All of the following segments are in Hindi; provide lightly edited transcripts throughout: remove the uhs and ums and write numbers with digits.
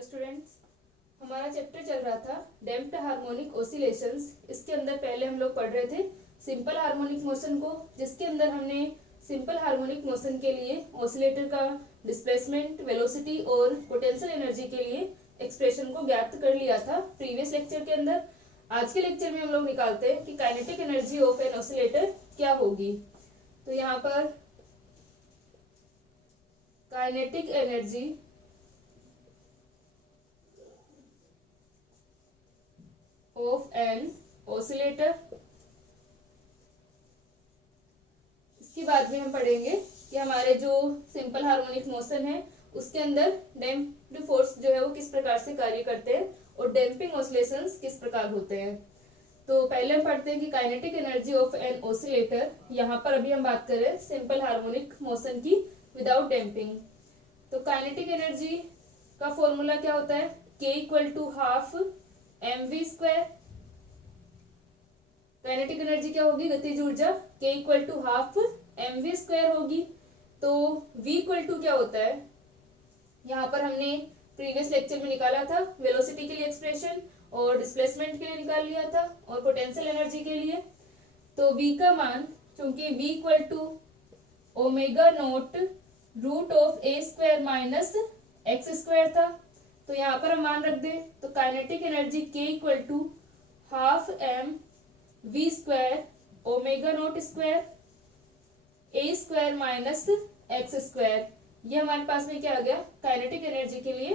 हेलो स्टूडेंट्स, हमारा चैप्टर चल रहा था डैम्प्ड हार्मोनिक ऑसिलेशंस। इसके अंदर पहले हम लोग पढ़ रहे थे सिंपल हार्मोनिक मोशन को, जिसके अंदर हमने सिंपल हार्मोनिक मोशन के लिए ऑसिलेटर का डिस्प्लेसमेंट, वेलोसिटी और पोटेंशियल एनर्जी के लिए एक्सप्रेशन को ज्ञात कर लिया था प्रीवियस लेक्चर के अंदर। आज के लेक्चर में हम लोग निकालते हैं कि kinetic energy of an oscillator क्या होगी। तो यहाँ पर kinetic energy of an oscillator, इसके बाद में हम पढ़ेंगे कि हमारे जो सिंपल हार्मोनिक मोशन है उसके अंदर डैम्प्ड फोर्स जो है वो किस प्रकार से कार्य करते हैं और डैम्पिंग ऑसिलेशंस किस प्रकार होते हैं। तो पहले हम पढ़ते हैं कि kinetic energy of an oscillator. यहाँ पर अभी हम बात कर रहे हैं सिंपल हार्मोनिक मोशन की विदाउट डैम्पिंग। तो काइनेटिक एनर्जी का फॉर्मूला क्या होता है, K equal to half mv square. Kinetic energy क्या होगी, गतिज ऊर्जा, K equal to half mv square होगी। तो V इक्वल टू क्या होता है, यहाँ पर हमने प्रीवियस लेक्चर में निकाला था वेलोसिटी के लिए एक्सप्रेशन और डिस्प्लेसमेंट के लिए निकाल लिया था और पोटेंशियल एनर्जी के लिए। तो V का मान, चूंकि V equal to omega naught root of a square minus x square था, तो यहाँ पर हम मान रख दें। तो kinetic energy K equal to half m v square omega naught square a square minus x square. ये हमारे पास में क्या आ गया, काइनेटिक एनर्जी के लिए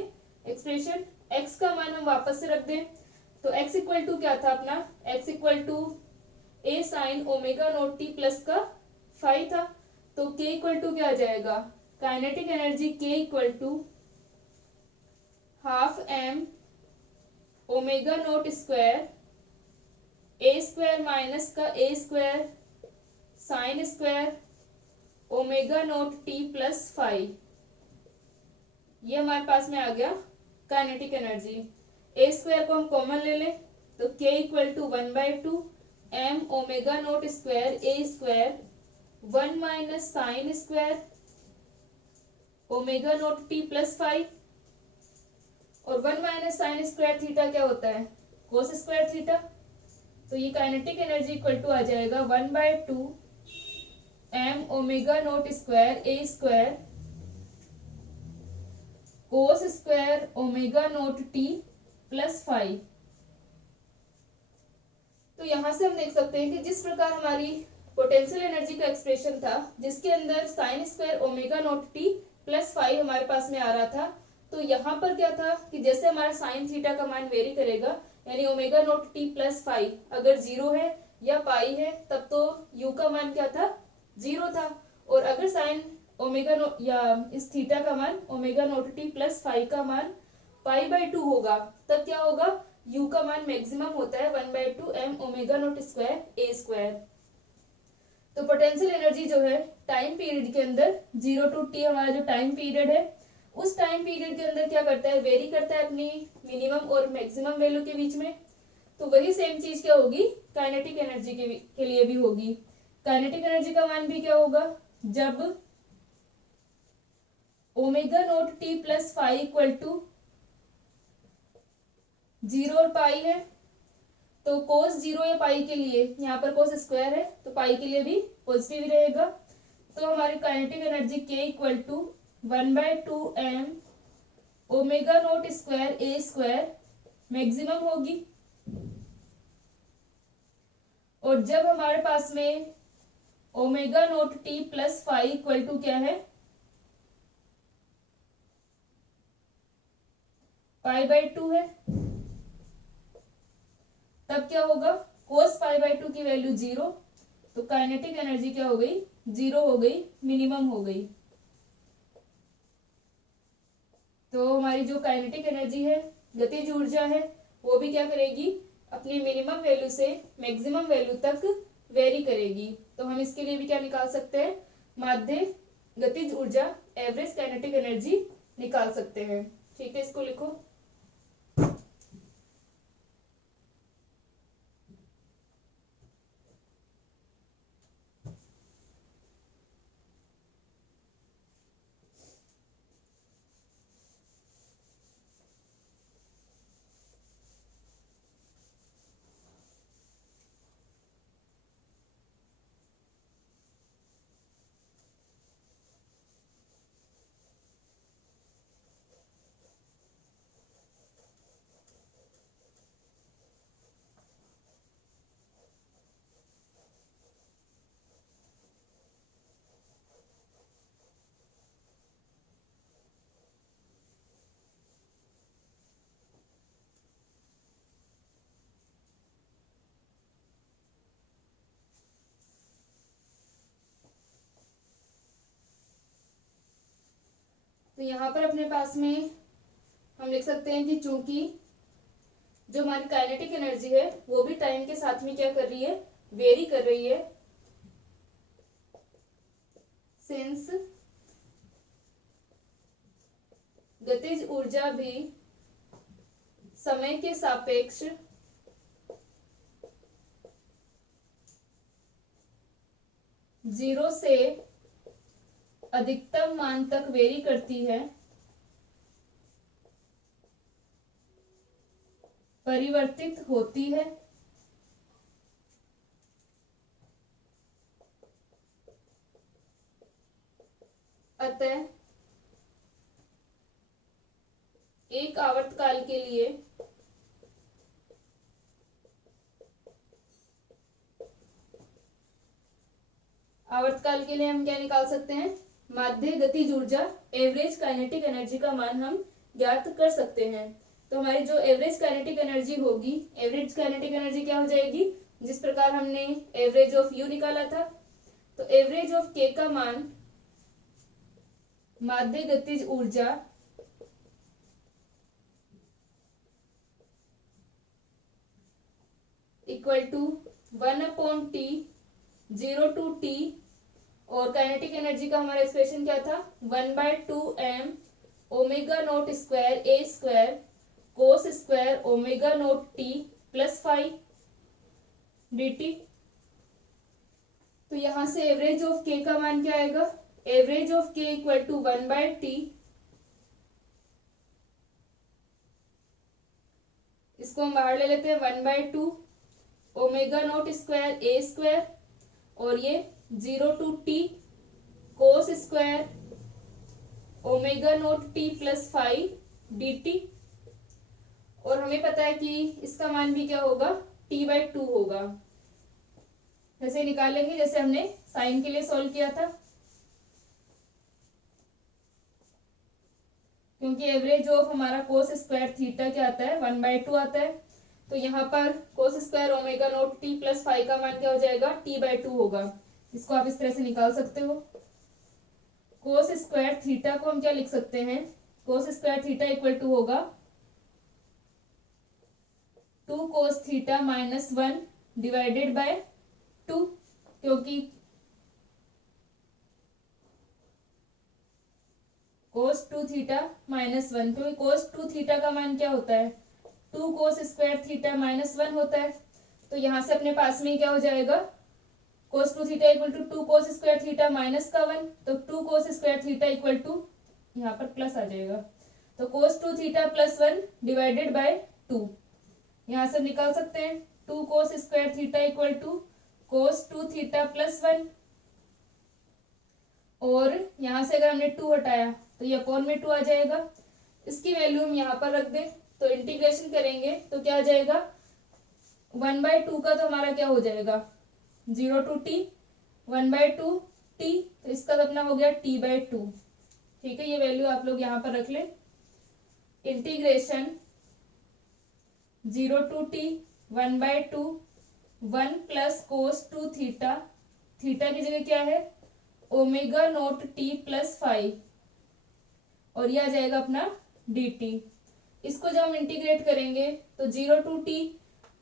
एक्सप्रेशन। x का मान हम वापस से रख दें तो x इक्वल टू क्या था अपना, x equal to a sine omega naught t plus का फाई था। तो k इक्वल टू क्या आ जाएगा, kinetic energy K equal to half m omega naught square a square minus का a square sine square omega naught t plus five. ये हमारे पास में आ गया काइनेटिक एनर्जी। a स्क्वायर को हम कॉमन ले लें तो k equal to 1/2 m omega naught square a square 1 minus sine square omega naught t plus five. और 1 माइनस साइन स्क्वायर थीटा क्या होता है, कोस स्क्वायर थीटा। तो ये काइनेटिक एनर्जी इक्वल टू आ जाएगा 1/2 m omega naught square a square cos square omega naught t plus five. तो यहां से हम देख सकते हैं कि जिस प्रकार हमारी पोटेंशियल एनर्जी का एक्सप्रेशन था जिसके अंदर sign square omega naught t plus five हमारे पास में आ रहा था, तो यहाँ पर क्या था कि जैसे हमारा साइन थीटा का मान वेरी करेगा, यानी omega naught t plus five अगर जीरो है या पाई है तब तो u का मान क्या था, जीरो था। और अगर साइन ओमेगा नोट या इस थीटा का मान omega naught t plus five का मान पाई/2 होगा, तब क्या होगा, u का मान मैक्सिमम होता है 1/2 m omega naught square a square. तो पोटेंशियल एनर्जी जो है टाइम पीरियड के अंदर 0 to t हमारा जो टाइम पीरियड है उस टाइम पीरियड के अंदर क्या करता है, वेरी करता है अपनी मिनिमम और मैक्सिमम वैल्यू के बीच में। तो वही सेम चीज क्या होगी, काइनेटिक एनर्जी के लिए भी होगी। काइनेटिक एनर्जी का मान भी क्या होगा, जब omega naught t plus five equal to 0 और पाई है, तो कोस 0 या पाई के लिए, यहाँ पर कोस स्क्वायर है तो पाई के लिए भी पॉजिटिव ही रहेगा। तो हमारी kinetic energy K equal to 1/2 m omega naught square a square maximum होगी। और जब हमारे पास में omega naught t plus five equal to क्या है, पाई/2 है, तब क्या होगा, कोस पाई/2 की वैल्यू 0, तो काइनेटिक एनर्जी क्या हो गई, 0 हो गई, मिनिमम हो गई। तो हमारी जो काइनेटिक एनर्जी है, गतिज ऊर्जा है, वो भी क्या करेगी, अपनी मिनिमम वैल्यू से मैक्सिमम वैल्यू तक वेरी करेगी। तो हम इसके लिए भी क्या निकाल सकते हैं, माध्य गतिज ऊर्जा, एवरेज काइनेटिक एनर्जी निकाल सकते हैं। ठीक है, इसको लिखो। यहाँ पर अपने पास में हम लिख सकते हैं कि चूंकि जो हमारी काइनेटिक एनर्जी है वो भी टाइम के साथ में क्या कर रही है, वेरी कर रही है, सिंस गतिज ऊर्जा भी समय के सापेक्ष जीरो से अधिकतम मान तक वेरी करती है, परिवर्तित होती है, अतः एक आवर्तकाल के लिए हम क्या निकाल सकते हैं, माध्य गतिज ऊर्जा, एवरेज काइनेटिक एनर्जी का मान हम ज्ञात कर सकते हैं। तो हमारी जो एवरेज काइनेटिक एनर्जी होगी, एवरेज काइनेटिक एनर्जी क्या हो जाएगी, जिस प्रकार हमने एवरेज ऑफ यू निकाला था, तो एवरेज ऑफ के का मान माध्य गतिज ऊर्जा equal to 1/t 0 to t, और काइनेटिक एनर्जी का हमारा एक्सप्रेशन क्या था, 1/2m ओमेगा नोट स्क्वायर ए square cos square omega naught t plus 5 dt। तो यहां से एवरेज ऑफ k का मान क्या आएगा, average of k equal to 1/t, इसको हम बाहर ले लेते हैं, 1/2 ओमेगा नोट स्क्वायर ए स्क्वायर, और ये 0 to t cos square omega naught t plus 5 dt। और हमें पता है कि इसका मान भी क्या होगा, t/2 होगा। ऐसे निकालेंगे जैसे हमने साइन के लिए सॉल्व किया था, क्योंकि एवरेज ऑफ हमारा कोस स्क्वायर थीटा क्या आता है, 1/2 आता है। तो यहाँ पर कोस square omega naught t plus 5 का मान क्या हो जाएगा, t/2 होगा। इसको आप इस तरह से निकाल सकते हो। कोस स्क्वायर थीटा को हम क्या लिख सकते हैं, cos square theta equal to होगा 2 cos theta minus 1 divided by 2, क्योंकि कोस 2 थीटा माइनस 1, क्योंकि कोस 2 थीटा का मान क्या होता है, 2 कोस स्क्वायर थीटा माइनस 1 होता है। तो यहां से अपने पास में क्या हो जाएगा, cos 2 theta equal to 2 cos square theta minus का 1, तो 2 cos square theta equal to, यहाँ पर प्लस आ जाएगा, तो cos 2 theta plus 1 divided by 2, यहां से निकाल सकते हैं 2 cos square theta equal to cos 2 theta plus 1, और यहां से अगर हमने 2 हटाया तो ये अपॉन में 2 आ जाएगा। इसकी वैल्यू हम यहाँ पर रख दें तो इंटीग्रेशन करेंगे तो क्या आ जाएगा, 1/2 का तो हमारा क्या हो जाएगा, 0 to t 1/2 t, तो इसका तो अपना हो गया t/2। ठीक है, ये वैल्यू आप लोग यहाँ पर रख लें। Integration 0 to t 1/2 1 plus cos 2 theta, theta की जगह क्या है, ओमेगा नोट t प्लस 5, और यह आ जाएगा अपना dt। इसको जब हम इंटीग्रेट करेंगे तो 0 to t,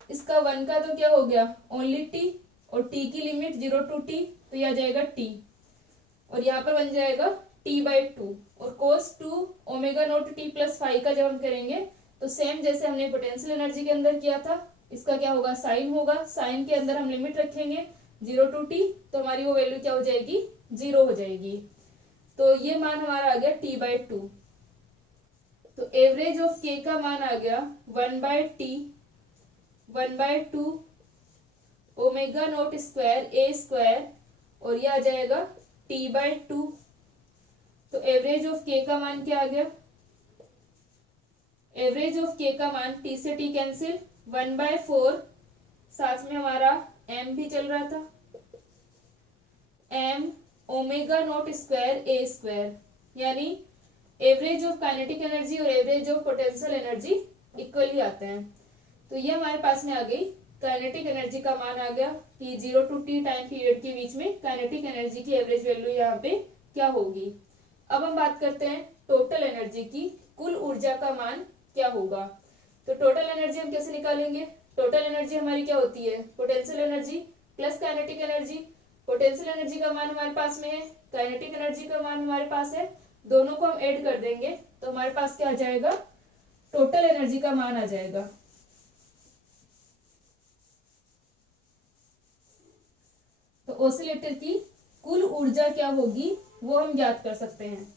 इसका 1 का तो क्या हो गया ओनली t, और t की लिमिट 0 to t, तो यह आ जाएगा t, और यहाँ पर बन जाएगा t/2, और cos 2 omega naught t plus 5 का जब हम करेंगे तो सेम जैसे हमने पोटेंशियल एनर्जी के अंदर किया था, इसका क्या होगा, साइन होगा, साइन के अंदर हम लिमिट रखेंगे 0 to t, तो हमारी वो वैल्यू क्या हो जाएगी, 0 हो जाएगी। तो ये मान हमारा आ गया t/2। तो एवरेज ऑफ k का मान आ गया 1/2 ओमेगा नोट स्क्वायर ए स्क्वायर, और ये आ जाएगा t/2। तो एवरेज ऑफ k का मान क्या आ गया, एवरेज ऑफ k का मान t से t कैंसिल, 1/4, साथ में हमारा m भी चल रहा था, m ओमेगा नोट स्क्वायर ए स्क्वायर, यानी एवरेज ऑफ काइनेटिक एनर्जी और average of potential energy equally आते हैं। तो ये हमारे पास में आ गई, काइनेटिक एनर्जी का मान आ गया कि 0 to t टाइम पीरियड के बीच में काइनेटिक एनर्जी की एवरेज वैल्यू यहाँ पे क्या होगी। अब हम बात करते हैं टोटल एनर्जी की, कुल ऊर्जा का मान क्या होगा। तो टोटल एनर्जी हम कैसे निकालेंगे, टोटल एनर्जी हमारी क्या होती है, potential energy plus kinetic energy. Potential energy का मान हमारे पास में है, काइनेटिक एनर्जी का मान हमारे पास है, दोनों को हम ऐड कर देंगे तो हमारे पास क्या आ जाएगा, टोटल एनर्जी का मान आ जाएगा। तो ऑसिलेटर की कुल ऊर्जा क्या होगी वो हम ज्ञात कर सकते हैं।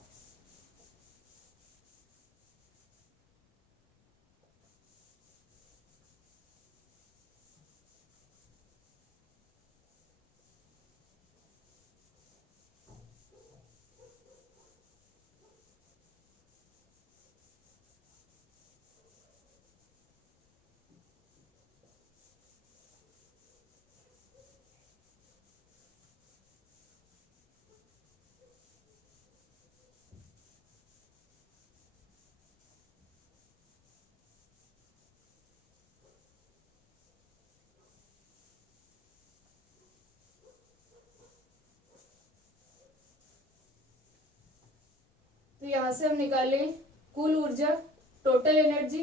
तो यहां से हम निकाले कुल ऊर्जा, total energy,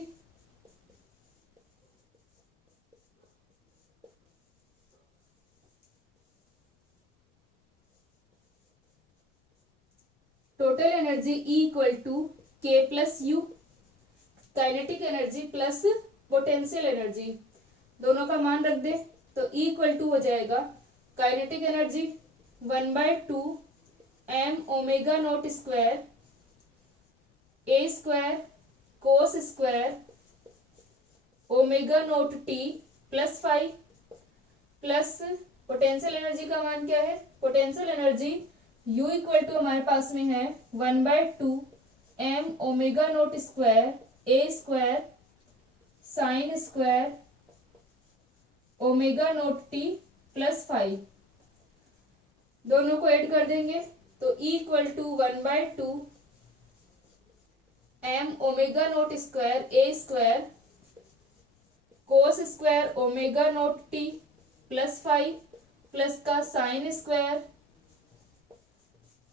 total energy E equal to K plus U, kinetic energy plus potential energy, दोनों का मान रख दे तो E इक्वल टू हो जाएगा kinetic energy 1/2 m omega naught square a square cos square omega naught t plus 5 plus potential energy का मान क्या है, potential energy U equal to हमारे पास में है 1/2 m omega naught square a square sine square omega naught t plus 5, दोनों को ऐड कर देंगे तो E equal to 1/2 m omega naught square a square cos square omega naught t plus 5 plus का sign square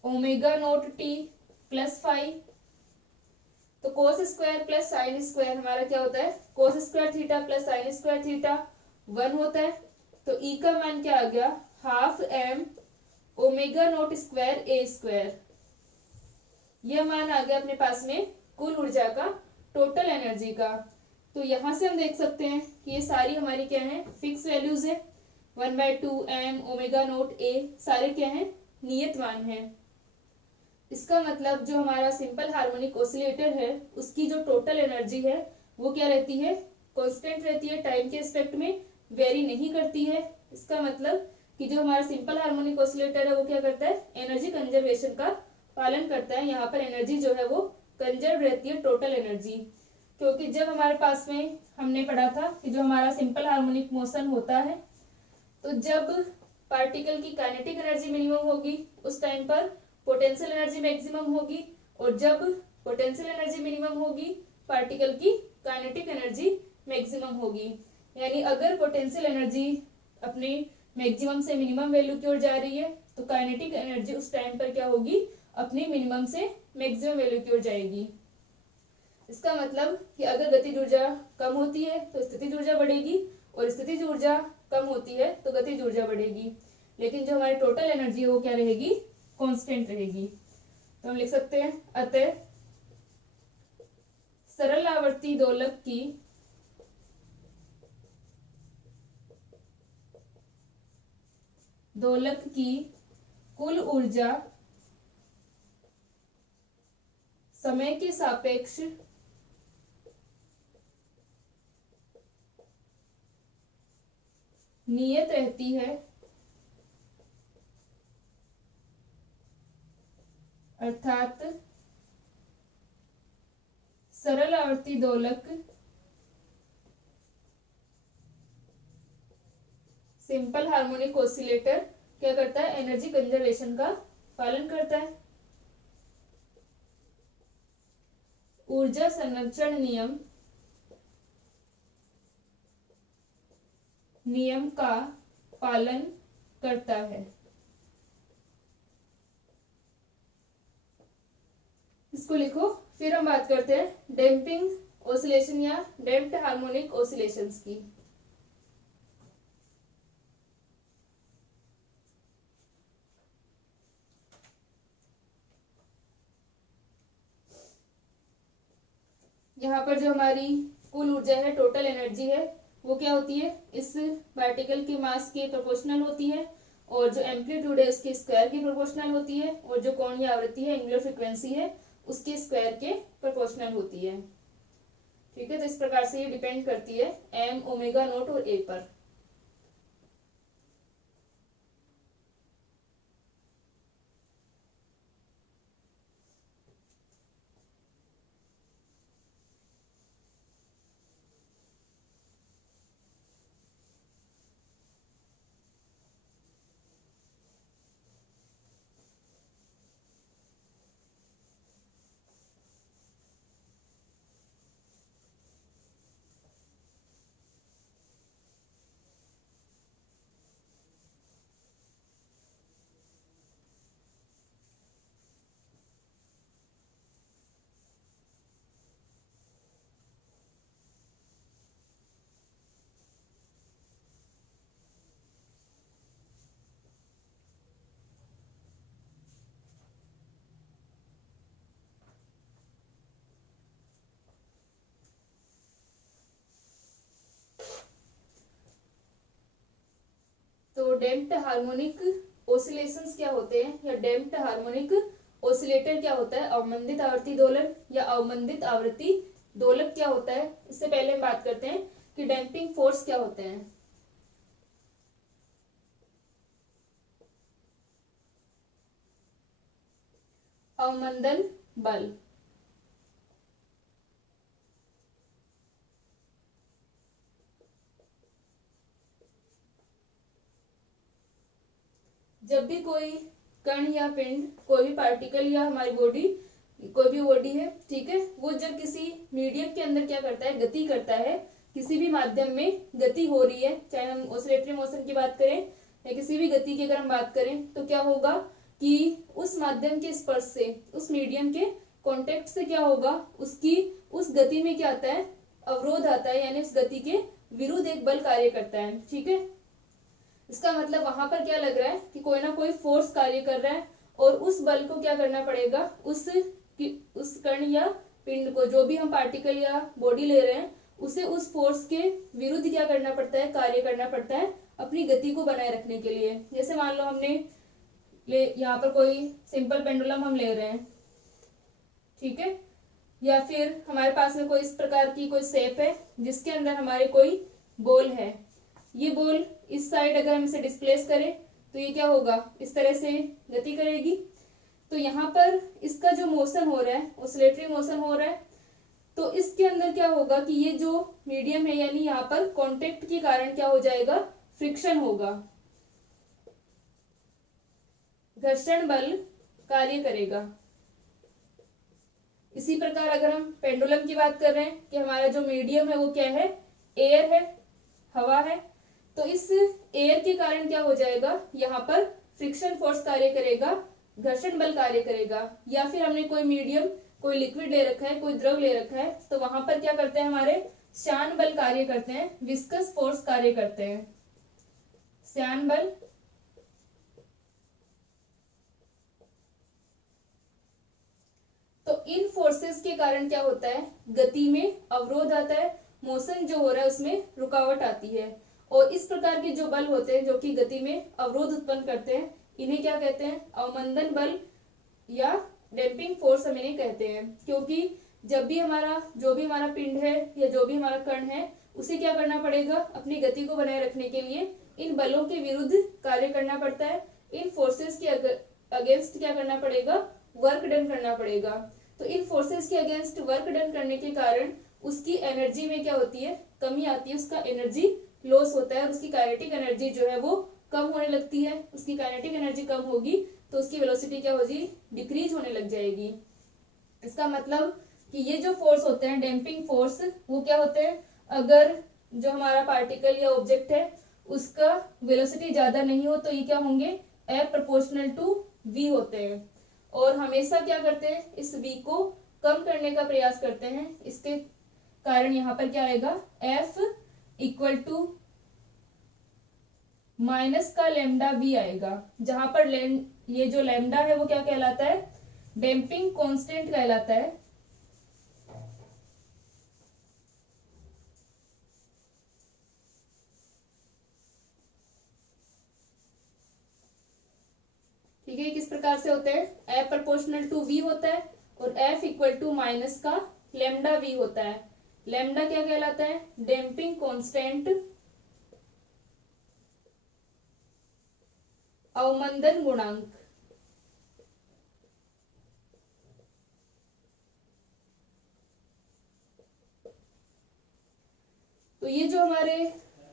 omega naught t plus 5। तो cos square plus sine square हमारा क्या होता है, कोस square theta plus sine square theta 1 होता है। तो E का मान क्या आ गया, half m omega naught square a square, यह मान आ गया अपने पास में कुल ऊर्जा का, टोटल एनर्जी का। तो यहां से हम देख सकते हैं कि ये सारी हमारी क्या है, फिक्स वैल्यूज है, 1/2 m ओमेगा नॉट a सारे क्या है, नियत मान है। इसका मतलब जो हमारा सिंपल हार्मोनिक ऑसिलेटर है उसकी जो टोटल एनर्जी है वो क्या रहती है, कांस्टेंट रहती है, टाइम के एस्पेक्ट में वेरी नहीं करती है। इसका मतलब कि जो हमारा सिंपल हार्मोनिक ऑसिलेटर है वो क्या करता है, एनर्जी कंजर्वेशन का पालन करता है। यहाँ पर एनर्जी जो है वो कंजर्व रहती है, टोटल एनर्जी। क्योंकि जब हमारे पास में हमने पढ़ा था कि जो हमारा सिंपल हार्मोनिक मोशन होता है तो जब पार्टिकल की काइनेटिक एनर्जी मिनिमम होगी उस टाइम पर पोटेंशियल एनर्जी मैक्सिमम होगी, और जब पोटेंशियल एनर्जी मिनिमम होगी पार्टिकल की काइनेटिक एनर्जी मैक्सिमम होगी। यानी अगर पोटेंशियल एनर्जी अपनी मैक्सिमम से मिनिमम वैल्यू की ओर जा रही है तो काइनेटिक एनर्जी उस टाइम पर क्या होगी, अपनी मिनिमम से मैक्सिमम वैल्यू की ओर जाएगी। इसका मतलब कि अगर गतिज ऊर्जा कम होती है तो स्थितिज ऊर्जा बढ़ेगी, और स्थितिज ऊर्जा कम होती है तो गतिज ऊर्जा बढ़ेगी, लेकिन जो हमारी टोटल एनर्जी है वो क्या रहेगी, कांस्टेंट रहेगी। तो हम लिख सकते हैं अतः सरल आवर्ती दोलक की कुल ऊर्जा समय के सापेक्ष नियत रहती है, अर्थात सरल आवर्ती दोलक सिंपल हार्मोनिक ऑसिलेटर क्या करता है, एनर्जी कंजर्वेशन का पालन करता है। ऊर्जा संरक्षण नियम का पालन करता है। इसको लिखो। फिर हम बात करते हैं डैम्पिंग ऑसिलेशन या डैम्प्ड हार्मोनिक ऑसिलेशंस की। यहाँ पर जो हमारी कुल ऊर्जा है, टोटल एनर्जी है, वो क्या होती है, इस पार्टिकल के मास के प्रोपोर्शनल होती है, और जो एम्पलीट्यूड है उसके स्क्वायर की प्रोपोर्शनल होती है, और जो कोणीय आवृत्ति है, एंगुलर फ्रीक्वेंसी है, उसके स्क्वायर के प्रोपोर्शनल होती है। ठीक है, तो इस प्रकार से ये डिपेंड करती है एम, ओमेगा नोट और ए पर। तो डैम्प्ड हार्मोनिक ऑसिलेशंस क्या होते हैं, या डैम्प्ड हार्मोनिक ऑसिलेटर क्या होता है, अवमंदित आवृत्ति दोलक या अवमंदित आवृत्ति दोलक क्या होता है। इससे पहले हम बात करते हैं कि डैम्पिंग फोर्स क्या होते हैं। अवमंदन बल, जब भी कोई कण या पिंड, कोई भी पार्टिकल या हमारी बॉडी, कोई भी बॉडी है, ठीक है, वो जब किसी मीडियम के अंदर क्या करता है, गति करता है, किसी भी माध्यम में गति हो रही है, चाहे हम ऑसिलेटरी मोशन की बात करें या किसी भी गति की अगर हम बात करें, तो क्या होगा कि उस माध्यम के स्पर्श से, उस मीडियम के कॉन्टेक्ट से क्या होगा, उसकी उस गति में क्या आता है, अवरोध आता है, यानी उस गति के विरुद्ध एक बल कार्य करता है। ठीक है, इसका मतलब वहां पर क्या लग रहा है कि कोई ना कोई फोर्स कार्य कर रहा है, और उस बल को क्या करना पड़ेगा, उस कण या पिंड को, जो भी हम पार्टिकल या बॉडी ले रहे हैं, उसे उस फोर्स के विरुद्ध क्या करना पड़ता है, कार्य करना पड़ता है अपनी गति को बनाए रखने के लिए। जैसे मान लो हमने यहाँ पर कोई सिंपल पेंडुलम हम ले रहे हैं, ठीक है, या फिर हमारे पास में कोई इस प्रकार की कोई शेप है जिसके अंदर हमारे कोई बॉल है। ये बॉल इस साइड अगर हम इसे डिस्प्लेस करें तो ये क्या होगा, इस तरह से गति करेगी। तो यहाँ पर इसका जो मोशन हो रहा है, ऑसिलेटरी मोशन हो रहा है, तो इसके अंदर क्या होगा कि ये जो मीडियम है, यानी यहाँ पर कांटेक्ट के कारण क्या हो जाएगा, फ्रिक्शन होगा, घर्षण बल कार्य करेगा। इसी प्रकार अगर हम पेंडुलम की बात कर रहे हैं कि हमारा जो मीडियम है वो क्या है, एयर है, हवा है, तो इस एयर के कारण क्या हो जाएगा, यहाँ पर फ्रिक्शन फोर्स कार्य करेगा, घर्षण बल कार्य करेगा। या फिर हमने कोई मीडियम, कोई लिक्विड ले रखा है, कोई द्रव ले रखा है, तो वहां पर क्या करते हैं, हमारे श्यान बल कार्य करते हैं, विस्कस फोर्स कार्य करते हैं, श्यान बल। तो इन फोर्सेस के कारण क्या होता है, गति में अवरोध आता है, मोशन जो हो रहा है उसमें रुकावट आती है, और इस प्रकार के जो बल होते हैं जो कि गति में अवरोध उत्पन्न करते हैं, इन्हें क्या कहते हैं, अवमंदन बल या डैम्पिंग फोर्स हम इन्हें कहते हैं। क्योंकि जब भी हमारा, जो भी हमारा पिंड है या जो भी हमारा कण है, उसे क्या करना पड़ेगा, अपनी गति को बनाए रखने के लिए इन बलों के विरुद्ध कार्य करना पड़ता है, इन फोर्सेस के अगेंस्ट क्या करना पड़ेगा, वर्क डन करना पड़ेगा। तो इन फोर्सेस के अगेंस्ट वर्क डन करने के कारण उसकी एनर्जी में क्या होती है, कमी आती है, उसका एनर्जी लॉस होता है, और उसकी काइनेटिक एनर्जी जो है वो कम होने लगती है। उसकी काइनेटिक एनर्जी कम होगी तो उसकी वेलोसिटी क्या होगी, डिक्रीज होने लग जाएगी। इसका मतलब कि ये जो फोर्स होते हैं, डैम्पिंग फोर्स, वो क्या होते हैं, अगर जो हमारा पार्टिकल या ऑब्जेक्ट है उसका वेलोसिटी ज्यादा नहीं हो तो ये क्या होंगे, ए प्रोपोर्शनल टू वी होते हैं। और हमेशा क्या करते हैं, इस v को कम करने का प्रयास करते हैं। इसके कारण यहाँ पर क्या आएगा, F इक्वल टू माइनस का लेमडा v आएगा, जहां पर ये जो लेमडा है वो क्या कहलाता है, डैम्पिंग कांस्टेंट कहलाता है। ठीक है, किस प्रकार से होते हैं, F प्रोपोर्शनल टू v होता है और F इक्वल टू माइनस का लेमडा v होता है। लेमडा क्या कहलाता है, डैम्पिंग कांस्टेंट, अवमंदन गुणांक। तो ये जो हमारे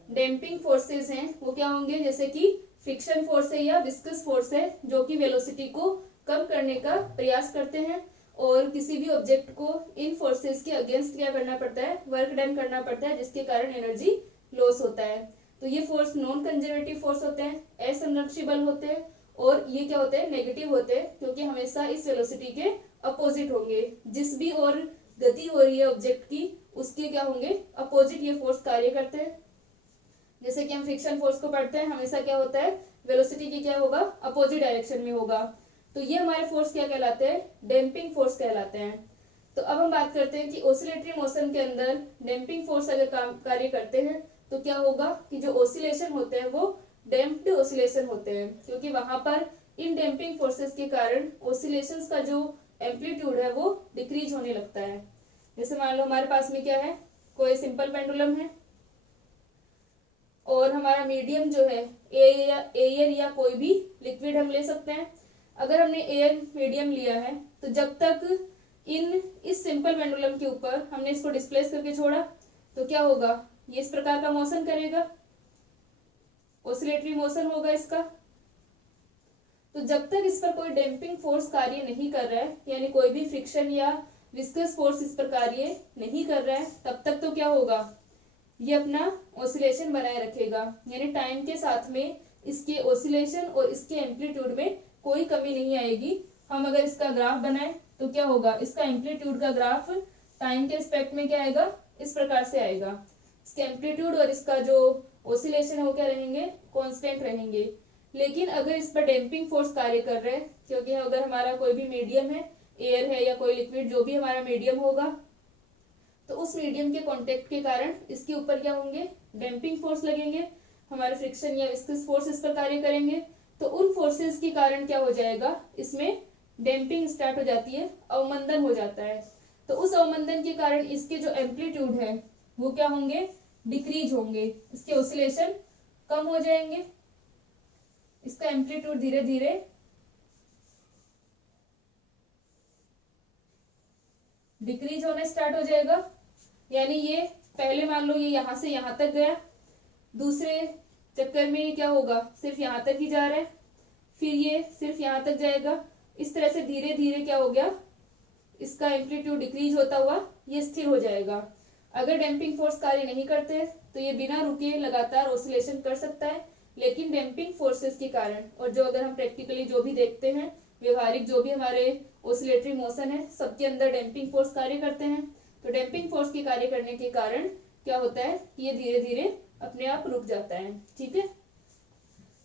डैम्पिंग फोर्सेस हैं वो क्या होंगे, जैसे कि फ्रिक्शन फोर्स है या विस्कस फोर्स है, जो कि वेलोसिटी को कम करने का प्रयास करते हैं। और किसी भी ऑब्जेक्ट को इन फोर्सेस के अगेंस्ट क्या करना पड़ता है, वर्क डन करना पड़ता है, जिसके कारण एनर्जी लॉस होता है। तो ये फोर्स नॉन कंजर्वेटिव फोर्स होते हैं, असंरक्षिबल होते हैं, और ये क्या होते हैं, नेगेटिव होते हैं, क्योंकि हमेशा इस वेलोसिटी के अपोजिट होंगे। जिस भी और गति हो रही है ऑब्जेक्ट की, उसके क्या होंगे, अपोजिट ये फोर्स कार्य करते हैं। जैसे कि हम फ्रिक्शन फोर्स को पढ़ते हैं, हमेशा क्या होता है, वेलोसिटी की क्या होगा, अपोजिट डायरेक्शन में होगा। तो ये हमारे फोर्स क्या कहलाते हैं, डैम्पिंग फोर्स कहलाते हैं। तो अब हम बात करते हैं कि ऑसिलेटरी मोशन के अंदर डैम्पिंग फोर्स अगर कार्य करते हैं तो क्या होगा कि जो ऑसिलेशन होते हैं वो डैम्प्ड ऑसिलेशन होते हैं, क्योंकि वहां पर इन डैम्पिंग फोर्सेस के कारण ऑसिलेशंस का जो एम्पलीट्यूड है वो डिक्रीज होने लगता है। जैसे मान लो हमारे पास में क्या है, कोई सिंपल पेंडुलम है और हमारा मीडियम जो है एयर या कोई भी लिक्विड हम ले सकते हैं। अगर हमने एयर मीडियम लिया है तो जब तक इस सिंपल पेंडुलम के ऊपर हमने इसको डिस्प्लेस करके छोड़ा तो क्या होगा, ये इस प्रकार का मोशन करेगा, ऑसिलेटरी मोशन होगा इसका। तो जब तक इस पर कोई डैम्पिंग फोर्स कार्य नहीं कर रहा है, यानी कोई भी फ्रिक्शन या विस्कस फोर्स इस पर कार्य नहीं कर रहा है, तब तक तो क्या होगा, ये अपना ऑसिलेशन बनाए रखेगा। यानी टाइम के साथ में इसके ऑसिलेशन और इसके एम्पलीट्यूड में कोई कमी नहीं आएगी। हम अगर इसका ग्राफ बनाए तो क्या होगा, इसका एम्पलीट्यूड का ग्राफ टाइम के रिस्पेक्ट में क्या आएगा, इस प्रकार से आएगा। इसके एम्पलीट्यूड और इसका जो ऑसिलेशन है वो क्या रहेंगे, कांस्टेंट रहेंगे। लेकिन अगर इस पर डैम्पिंग फोर्स कार्य कर रहे हैं, क्योंकि अगर हमारा कोई भी मीडियम है, एयर है या कोई लिक्विड, जो भी हमारा मीडियम होगा, तो उस मीडियम के कांटेक्ट के कारण इसके ऊपर क्या होंगे, डैम्पिंग फोर्स लगेंगे, हमारे फ्रिक्शन या विस्कस फोर्स इस पर कार्य करेंगे। तो उन फोर्सेस के कारण क्या हो जाएगा, इसमें डैम्पिंग स्टार्ट हो जाती है, अवमंदन हो जाता है। तो उस अवमंदन के कारण इसके जो एम्पलीट्यूड है वो क्या होंगे, डिक्रीज होंगे, इसके ऑसिलेशन कम हो जाएंगे, इसका एम्पलीट्यूड धीरे धीरे डिक्रीज होना स्टार्ट हो जाएगा। यानी ये पहले मान लो ये यहां से यहां तक गया, दूसरे चक्कर में ये क्या होगा, सिर्फ यहां तक ही जा रहा है, फिर ये सिर्फ यहां तक जाएगा। इस तरह से धीरे धीरे क्या हो गया, इसका एम्पलीट्यूड डिक्रीज होता हुआ ये स्थिर हो जाएगा। अगर डैम्पिंग फोर्स कार्य नहीं करते तो ये बिना रुके लगातार ऑसिलेशन कर सकता है, लेकिन डैम्पिंग फोर्सेस के कारण, और जो अगर हम प्रैक्टिकली जो भी देखते हैं, व्यवहारिक जो भी हमारे ऑसिलेटरी मोशन है, सबके अंदर डैम्पिंग फोर्स कार्य करते हैं। तो डैम्पिंग फोर्स के कार्य करने के कारण क्या होता है कि ये धीरे धीरे अपने आप रुक जाता है। ठीक है,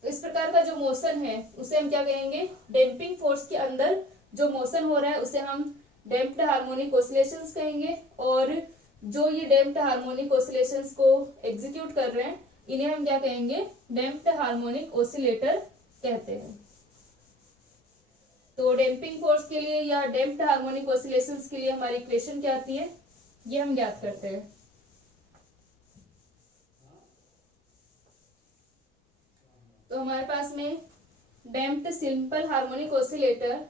तो इस प्रकार का जो मोशन है उसे हम क्या कहेंगे, डैम्पिंग फोर्स के अंदर जो मोशन हो रहा है उसे हम डैम्प्ड हार्मोनिक ऑसिलेशंस कहेंगे। और जो ये डैम्प्ड हार्मोनिक ऑसिलेशंस को एग्जीक्यूट कर रहे हैं इन्हें हम क्या कहेंगे, डैम्प्ड हार्मोनिक ऑसिलेटर कहते हैं। तो डैम्पिंग फोर्स के लिए या डैम्प्ड हार्मोनिक ऑसिलेशंस के लिए हमारी इक्वेशन क्या आती है, ये हम ज्ञात करते हैं। तो हमारे पास में damped simple harmonic oscillator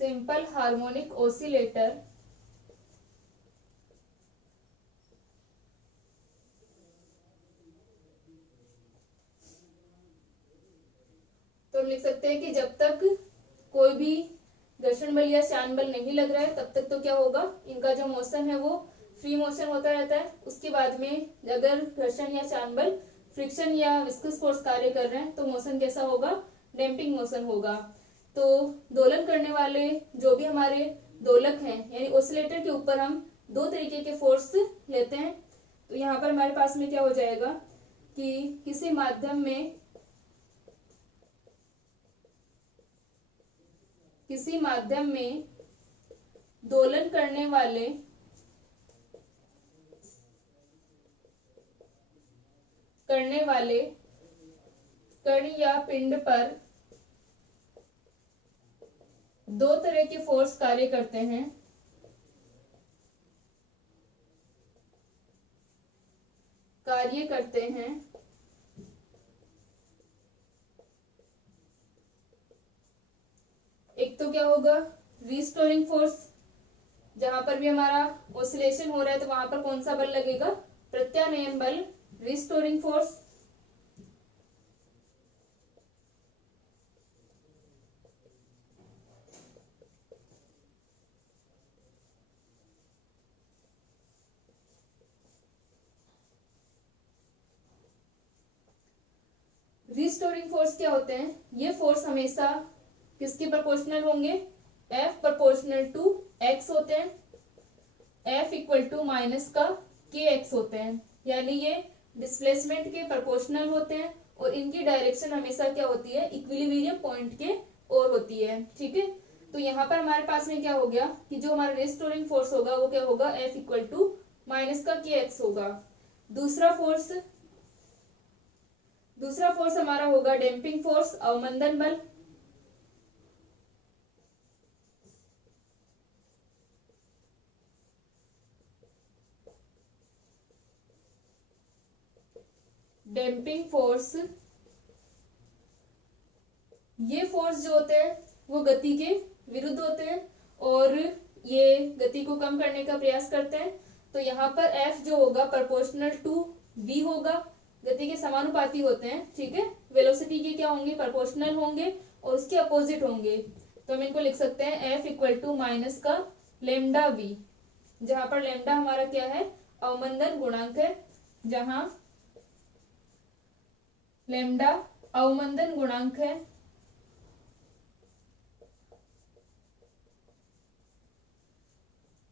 simple harmonic oscillator तो हम लिख सकते हैं कि जब तक कोई भी घर्षण बल या श्यान बल नहीं लग रहा है तब तक तो क्या होगा, इनका जो मोशन है वो फ्री मोशन होता रहता है। उसके बाद में अगर घर्षण या चांद बल, फ्रिक्शन या विस्कस फोर्स कार्य कर रहे हैं तो मोशन कैसा होगा, डैम्पिंग मोशन होगा। तो दोलन करने वाले जो भी हमारे दोलक हैं यानी ऑसिलेटर के ऊपर हम दो तरीके के फोर्स लेते हैं। तो यहाँ पर हमारे पास में क्या हो जाएगा कि किसी माध्यम में दोलन करने वाले कण या पिंड पर दो तरह के फोर्स कार्य करते हैं। एक तो क्या होगा, रिस्टोरिंग फोर्स, जहां पर भी हमारा ऑसिलेशन हो रहा है तो वहां पर कौन सा बल लगेगा, प्रत्यानयन बल, रिस्टोरिंग फोर्स। रिस्टोरिंग फोर्स क्या होते हैं, ये फोर्स हमेशा किसके प्रोपोर्शनल होंगे, F प्रोपोर्शनल टू x होते हैं, F इक्वल टू माइनस का kx होते हैं, यानी ये डिस्प्लेसमेंट के प्रोपोर्शनल होते हैं और इनकी डायरेक्शन हमेशा क्या होती है, इक्विलिब्रियम पॉइंट के ओर होती है। ठीक है, तो यहाँ पर हमारे पास में क्या हो गया कि जो हमारा रिस्टोरिंग फोर्स होगा वो क्या होगा, F इक्वल टू माइनस का kx होगा। दूसरा फोर्स हमारा होगा डैम्पिंग फोर्स, अवमंदन बल। डैम्पिंग फोर्स, ये फोर्स जो होते हैं वो गति के विरुद्ध होते हैं और ये गति को कम करने का प्रयास करते हैं। तो यहाँ पर F जो होगा प्रोपोर्शनल टू v होगा, गति के समानुपाती होते हैं। ठीक है, वेलोसिटी के क्या होंगे, प्रोपोर्शनल होंगे और उसके अपोजिट होंगे। तो हम इनको लिख सकते हैं F इक्वल टू माइनस का लेमडा v, जहां पर लेमडा हमारा क्या है, अवमंदन गुणांक है, जहां लेमडा अवमंदन गुणांक है।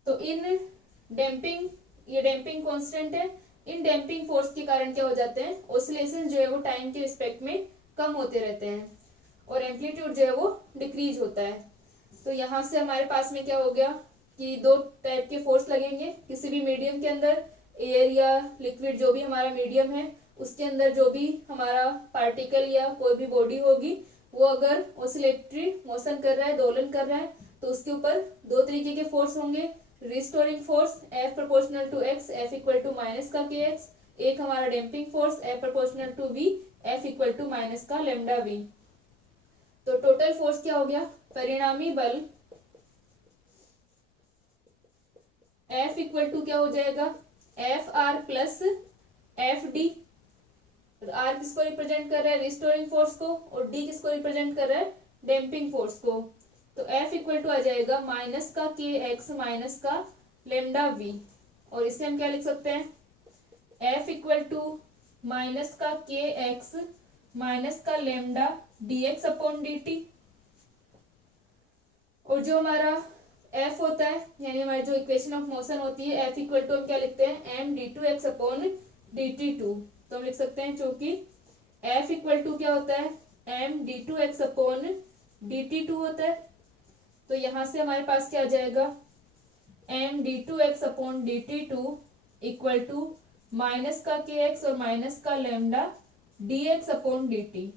तो इन डैम्पिंग, ये डैम्पिंग कांस्टेंट है, इन डैम्पिंग फोर्स के कारण क्या हो जाते हैं, ऑसिलेशन जो है वो टाइम के रिस्पेक्ट में कम होते रहते हैं और एम्पलीट्यूड जो है वो डिक्रीज होता है। तो यहाँ से हमारे पास में क्या हो गया कि दो टाइप के फोर्स लगेंगे किसी भी मीडियम के अंदर, एयर या लिक्विड जो भी हमारा मीडियम है उसके अंदर जो भी हमारा पार्टिकल या कोई भी बॉडी होगी वो अगर ऑसिलेटरी मोशन कर रहा है, दोलन कर रहा है, तो उसके ऊपर दो तरीके के फोर्स होंगे, restoring force F proportional to x, F equal to minus का kx, एक हमारा damping force F proportional to v, F equal to minus का लेमडा v। तो टोटल फोर्स क्या हो गया, परिणामी बल F इक्वल टू क्या हो जाएगा, F R plus F D. R किसको रिप्रेजेंट कर रहा है, रिस्टोरिंग फोर्स को, और डी किसको रिप्रेजेंट कर रहा है, डैम्पिंग फोर्स को। तो F इक्वल टू आ जाएगा माइनस का के एक्स माइनस का लेमडा वी, और इसे हम क्या लिख सकते हैं, F इक्वल टू माइनस का के एक्स माइनस का lambda D X upon D T. और जो हमारा F होता है यानी हमारी जो इक्वेशन ऑफ मोशन होती है, F इक्वल टू हम क्या लिखते हैं, M D two X upon D T two. तो हम लिख सकते हैं क्योंकि F इक्वल टू क्या होता है, M D two X upon D T two होता है। तो यहां से हमारे पास क्या आ जाएगा, M D two X upon D T two equal to minus का के एक्स और माइनस का lambda D X upon D T.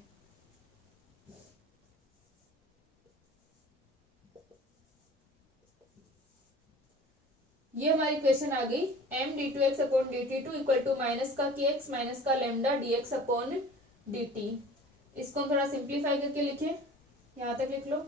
ये हमारी क्वेश्चन आ गई, M D two X upon D T two equal to minus का के एक्स माइनस का lambda D X upon D T. इसको हम थोड़ा सिंप्लीफाई करके लिखे, यहां तक लिख लो।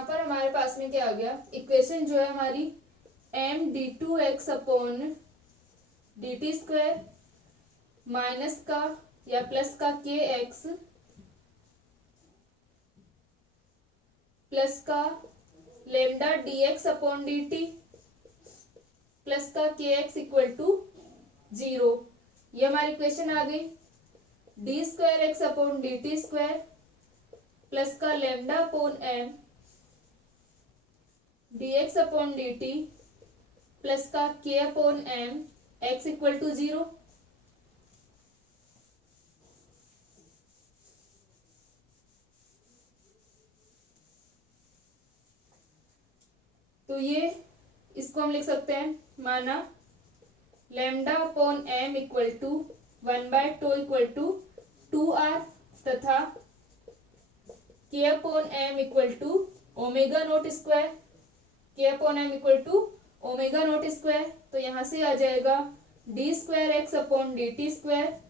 यहाँ पर हमारे पास में क्या आ गया, इक्वेशन जो है हमारी M D two X upon D T square minus का या प्लस का के एक्स प्लस का lambda D X upon D T plus का के एक्स इक्वल टू 0, ये हमारी इक्वेशन आ गई। D square X upon D T square plus का lambda upon M D X upon D T plus का K upon M X equal to 0। तो ये इसको हम लिख सकते हैं, माना lambda upon M equal to 1/2 equal to 2r तथा K upon M equal to omega naught square, K upon M equal to omega naught square. तो यहां से आ जाएगा D square X upon D T square,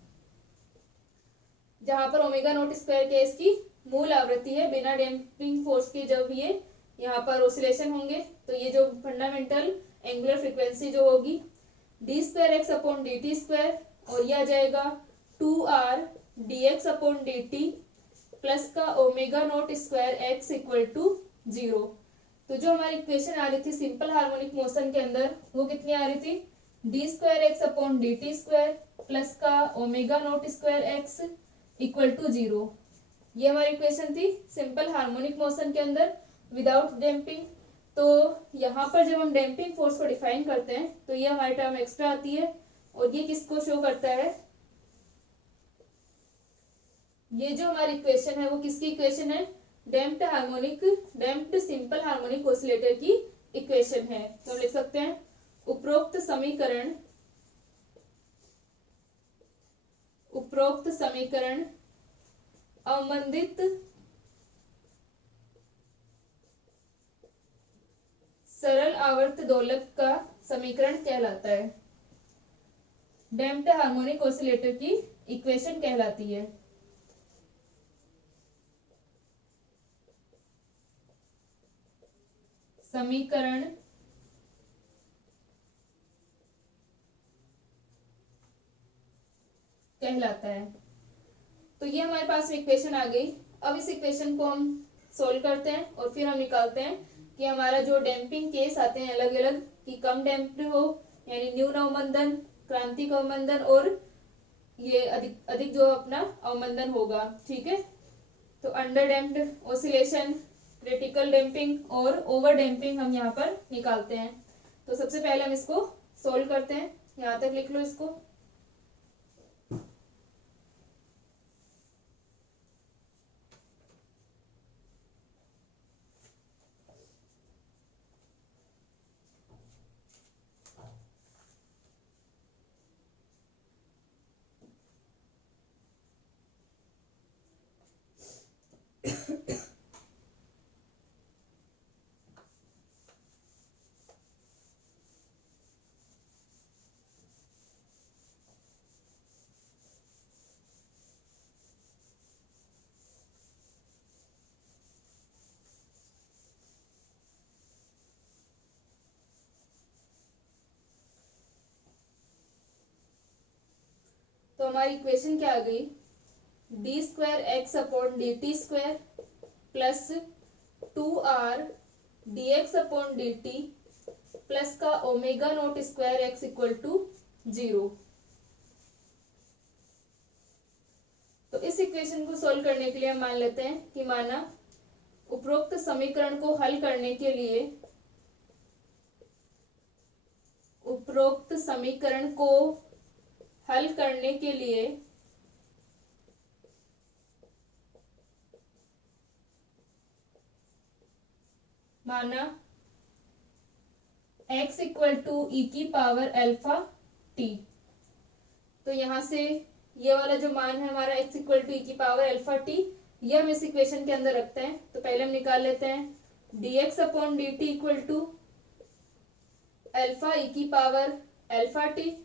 जहां पर ओमेगा नॉट स्क्वायर के इसकी मूल आवृत्ति है बिना डैम्पिंग फोर्स के। जब ये यहाँ पर ओसिलेशन होंगे तो ये जो फंडामेंटल एंगुलर फ्रीक्वेंसी जो होगी D square X upon D T square, और ये आ जाएगा 2r D X upon D T plus का omega naught square X equal to 0। तो जो हमारी इक्वेशन आ रही थी सिंपल हार्मोनिक मोशन के अंदर, वो कितनी आ रही थी, D square X upon D T square plus का omega naught square X equal to 0। ये हमारी इक्वेशन थी सिंपल हार्मोनिक मोशन के अंदर विदाउट डैम्पिंग। तो यहाँ पर जब हम डैम्पिंग फोर्स को डिफाइन करते हैं तो ये हमारी टर्म एक्स्ट्रा आती है, और ये किसको शो करता है, ये जो हमारी इक्वेशन है वो किसकी इक्वेशन है, डैम्प्ड सिंपल हार्मोनिक ऑसिलेटर की इक्वेशन है। तो हम लिख सकते हैं उपरोक्त समीकरण अवमंदित सरल आवर्त दोलक का समीकरण कहलाता है, डैम्प्ड हार्मोनिक ऑसिलेटर की इक्वेशन कहलाती है। समीकरण कहलाता है। तो ये हमारे पास इक्वेशन आ गई। अब इस इक्वेशन को हम सोल्व करते हैं और फिर हम निकालते हैं कि हमारा जो डैम्पिंग केस आते हैं अलग अलग, कि कम डैम्प्ड हो यानी न्यून अवमंदन, क्रांतिक अवमंदन, और ये अधिक जो अपना अवमंदन होगा, ठीक है। तो under damped oscillation, critical damping और ओवर डैम्पिंग हम यहाँ पर निकालते हैं। तो सबसे पहले हम इसको सोल्व करते हैं, यहाँ तक लिख लो इसको। तो हमारी इक्वेशन क्या आ गई, D square X upon D T square plus 2r D X upon D T plus का omega naught square X equal to 0। तो इस इक्वेशन को सोल्व करने के लिए हम मान लेते हैं कि माना उपरोक्त समीकरण को हल करने के लिए, उपरोक्त समीकरण को हल करने के लिए माना x इक्वल टू ई की पावर अल्फा टी। तो यहां से ये वाला जो मान है हमारा x इक्वल टू ई की पावर अल्फा टी, ये हम इस इक्वेशन के अंदर रखते हैं। तो पहले हम निकाल लेते हैं dx upon D T equal to alpha E की पावर अल्फा टी,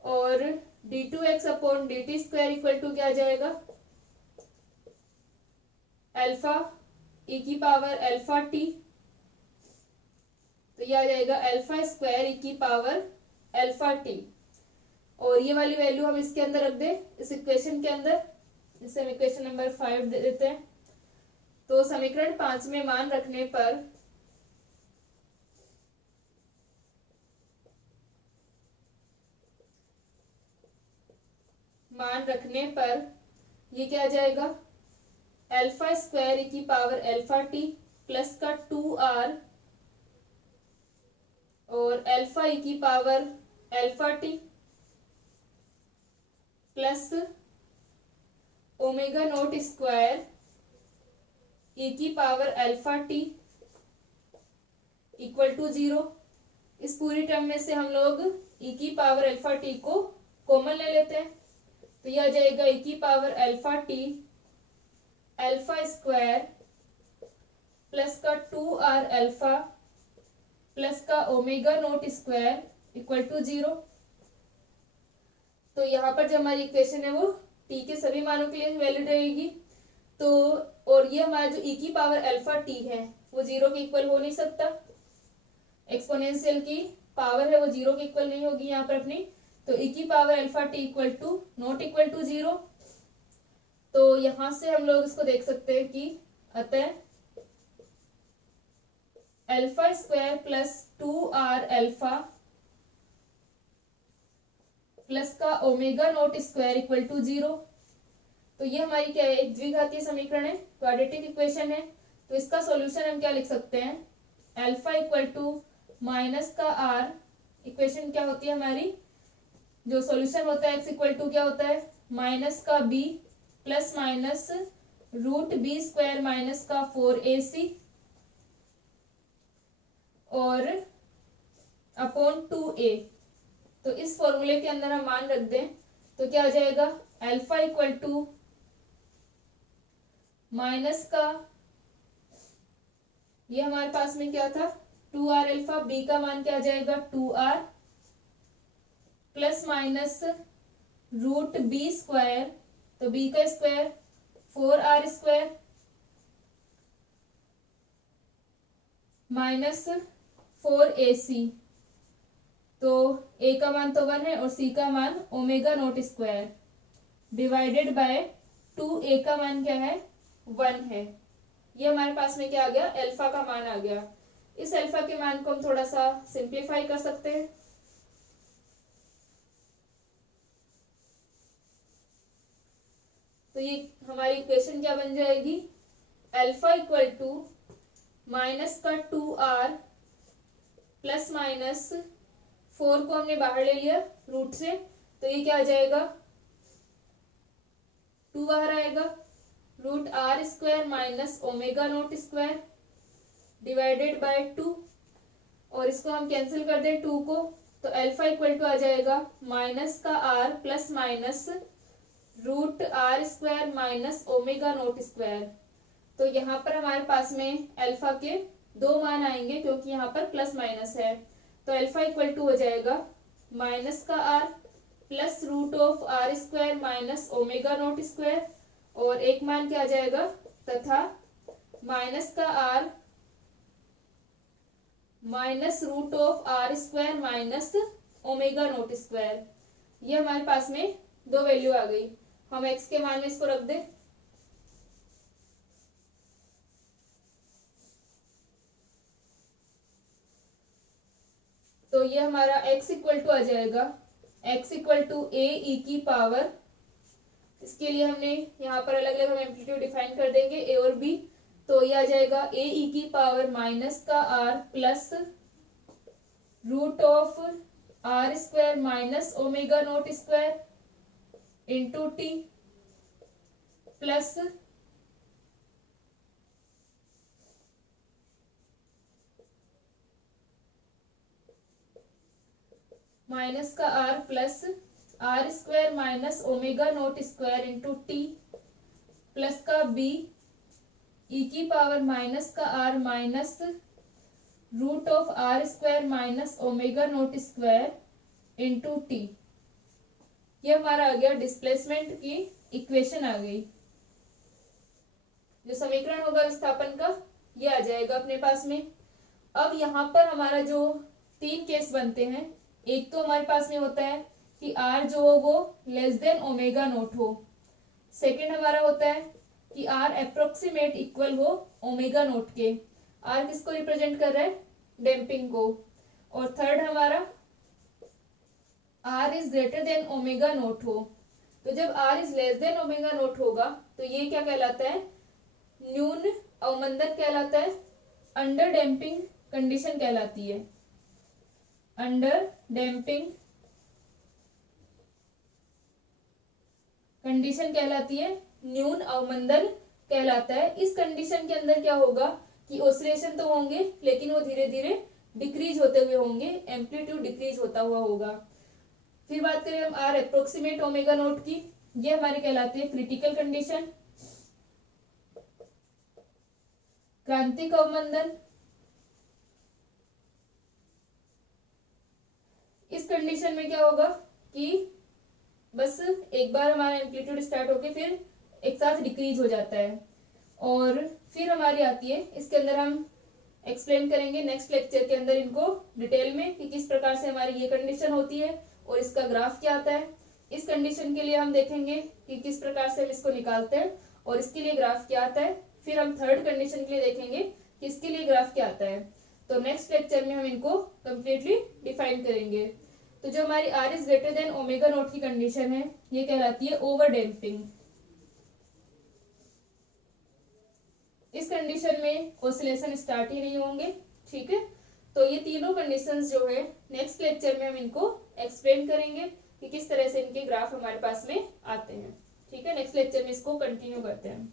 और d2x upon dt square equal to क्या आ जाएगा, अल्फा ई की पावर अल्फा टी, तो ये आ जाएगा अल्फा स्क्वायर ई की पावर अल्फा टी। और ये वाली वैल्यू हम इसके अंदर रख दें, इस इक्वेशन के अंदर, इसे हम इक्वेशन नंबर 5 दे देते हैं। तो समीकरण 5 में मान रखने पर ये क्या आ जाएगा, अल्फा स्क्वायर ई की पावर अल्फा टी प्लस का 2r और अल्फा ई की power alpha T plus omega naught square E की power alpha T equal to 0। इस पूरी टर्म में से हम लोग ई की पावर अल्फा टी को कॉमन ले लेते हैं, तो यह आ जाएगा ई की power alpha T alpha square plus का 2r अल्फा प्लस का omega naught square equal to 0। तो यहाँ पर जो हमारी इक्वेशन है वो t के सभी मानों के लिए वैलिड रहेगी। तो और ये हमारा जो e की पावर अल्फा t है वो 0 के इक्वल हो नहीं सकता, एक्सपोनेंशियल की पावर है वो 0 के इक्वल नहीं होगी यहाँ पर अपनी। तो e की power alpha t equal to not equal to 0। तो यहां से हम लोग इसको देख सकते हैं कि अतः alpha square plus 2r alpha plus का omega naught square equal to 0। तो ये हमारी क्या है, एक द्विघातीय समीकरण है, क्वाड्रेटिक इक्वेशन है। तो इसका सॉल्यूशन हम क्या लिख सकते हैं, अल्फा इक्वल टू माइनस का r, इक्वेशन क्या होती है हमारी, जो सॉल्यूशन होता है x इक्वल टू क्या होता है माइनस का b plus minus root B square minus का 4ac और अपॉन 2a। तो इस फॉर्मूले के अंदर हम मान रख दें तो क्या आ जाएगा, अल्फा इक्वल टू माइनस का, ये हमारे पास में क्या था 2r अल्फा, b का मान क्या आ जाएगा 2r plus minus root B square, तो b का square 4r square minus 4ac। तो a का मान तो 1 है और c का मान omega naught square divided bye 2a का मान क्या है 1 है। ये हमारे पास में क्या आ गया, अल्फा का मान आ गया। इस अल्फा के मान को हम थोड़ा सा सिंप्लीफाई कर सकते हैं। तो ये हमारी इक्वेशन क्या बन जाएगी, अल्फा इक्वल टू माइनस का 2r प्लस माइनस 4 को हमने बाहर ले लिया रूट से, तो ये क्या आ जाएगा 2 बाहर आएगा, root r square minus omega naught square divided by 2, और इसको हम कैंसिल कर दें 2 को, तो अल्फा इक्वल टू आ जाएगा माइनस का r plus minus root r square minus omega naught square. तो यहाँ पर हमारे पास में अल्फा के 2 मान आएंगे क्योंकि यहाँ पर प्लस माइनस है। तो अल्फा इक्वल टू हो जाएगा माइनस का r plus root of r square minus omega naught square, और एक मान क्या आ जाएगा तथा माइनस का r minus root of r square minus omega naught square. ये हमारे पास में 2 वैल्यू आ गई। हम x के मान में इसको रख दें, तो ये हमारा x इक्वल टू आ जाएगा x equal to a e की पावर, इसके लिए हमने यहाँ पर अलग अलग हम एम्पलीट्यूड डिफाइन कर देंगे a और b। तो ये आ जाएगा a e की पावर माइनस का r plus root of r square minus omega naught square into T plus minus का r plus r square minus omega naught square into T plus का b e की पावर माइनस का r minus root of r square minus omega naught square into T. ये हमारा आ गया डिस्प्लेसमेंट की इक्वेशन आ गई। जो समीकरण होगा विस्थापन का ये आ जाएगा अपने पास में। अब यहाँ पर हमारा जो 3 केस बनते हैं, एक तो हमारे पास में होता है कि आर जो हो वो लेस देन ओमेगा नोट हो, सेकेंड हमारा होता है कि आर अप्रोक्सीमेट इक्वल हो ओमेगा नोट के। आर किसको रिप्रेजेंट कर रहा है, डैम्पिंग को। और थर्ड हमारा R is greater than omega naught हो। तो जब R is less than omega naught होगा तो ये क्या कहलाता है, न्यून अवमंदन कहलाता है, अंडर डैम्पिंग कंडीशन कहलाती है, अंडर डैम्पिंग कंडीशन कहलाती है, न्यून अवमंदन कहलाता है। इस कंडीशन के अंदर क्या होगा कि ऑसिलेशन तो होंगे लेकिन वो धीरे धीरे डिक्रीज होते हुए होंगे, एम्पलीट्यूड डिक्रीज होता हुआ होगा। फिर बात करें हम आर अप्रोक्सीमेट ओमेगा नोट की, ये हमारी कहलाती है क्रिटिकल कंडीशन, क्रांतिक अवमंदन। इस कंडीशन में क्या होगा कि बस एक बार हमारा एम्पलीट्यूड स्टार्ट होके फिर एक साथ डिक्रीज हो जाता है। और फिर हमारी आती है, इसके अंदर हम एक्सप्लेन करेंगे नेक्स्ट लेक्चर के अंदर इनको डिटेल में कि किस प्रकार से हमारी ये कंडीशन होती है और इसका ग्राफ क्या आता है। इस कंडीशन के लिए हम देखेंगे कि किस प्रकार से हम इसको निकालते हैं और इसके लिए ग्राफ क्या आता है। फिर हम थर्ड कंडीशन के लिए देखेंगे कि इसके लिए ग्राफ क्या आता है। तो नेक्स्ट लेक्चर में हम इनको कंप्लीटली डिफाइन करेंगे। तो जो हमारी R is greater than omega naught की कंडीशन है ये कहलाती है ओवर डैम्पिंग। इस कंडीशन में ऑसिलेशन स्टार्ट ही नहीं होंगे, ठीक है। तो ये तीनों कंडीशंस जो है नेक्स्ट लेक्चर में हम इनको एक्सप्लेन करेंगे कि किस तरह से इनके ग्राफ हमारे पास में आते हैं, ठीक है। नेक्स्ट लेक्चर में इसको कंटिन्यू करते हैं।